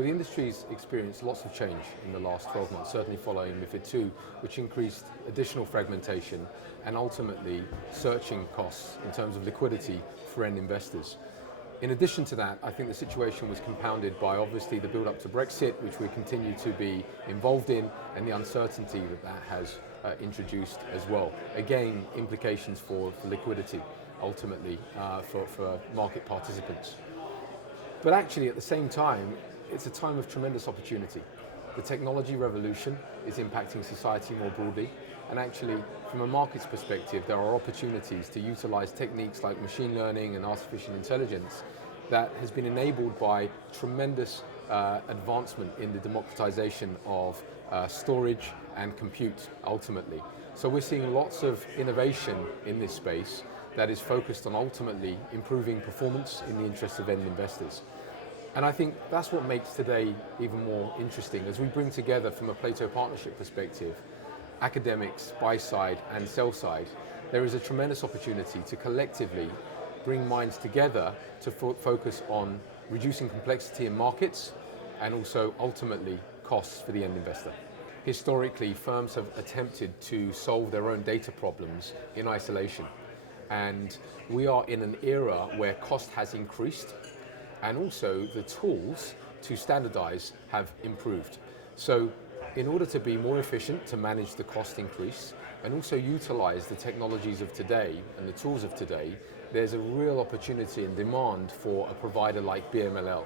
Well, the industry's experienced lots of change in the last 12 months, certainly following MiFID II, which increased additional fragmentation and ultimately searching costs in terms of liquidity for end investors. In addition to that, I think the situation was compounded by obviously the build-up to Brexit, which we continue to be involved in, and the uncertainty that that has introduced as well. Again, implications for liquidity, ultimately, for market participants. But actually, at the same time, it's a time of tremendous opportunity. The technology revolution is impacting society more broadly, and actually, from a market's perspective, there are opportunities to utilize techniques like machine learning and artificial intelligence that has been enabled by tremendous advancement in the democratization of storage and compute, ultimately. So we're seeing lots of innovation in this space that is focused on ultimately improving performance in the interests of end investors. And I think that's what makes today even more interesting as we bring together, from a Plato partnership perspective, academics, buy side and sell side. There is a tremendous opportunity to collectively bring minds together to focus on reducing complexity in markets and also ultimately costs for the end investor. Historically, firms have attempted to solve their own data problems in isolation. And we are in an era where cost has increased and also the tools to standardize have improved. So in order to be more efficient, to manage the cost increase, and also utilize the technologies of today and the tools of today, there's a real opportunity and demand for a provider like BMLL.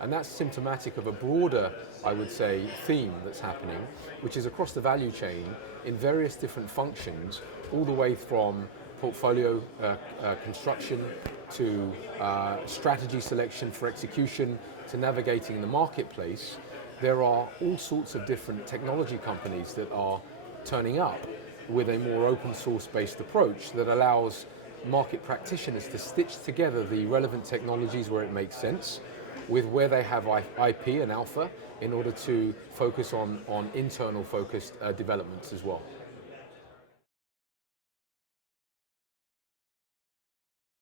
And that's symptomatic of a broader, I would say, theme that's happening, which is across the value chain in various different functions, all the way from portfolio construction to strategy selection for execution to navigating the marketplace. There are all sorts of different technology companies that are turning up with a more open source based approach that allows market practitioners to stitch together the relevant technologies where it makes sense with where they have IP and alpha in order to focus on internal focused developments as well.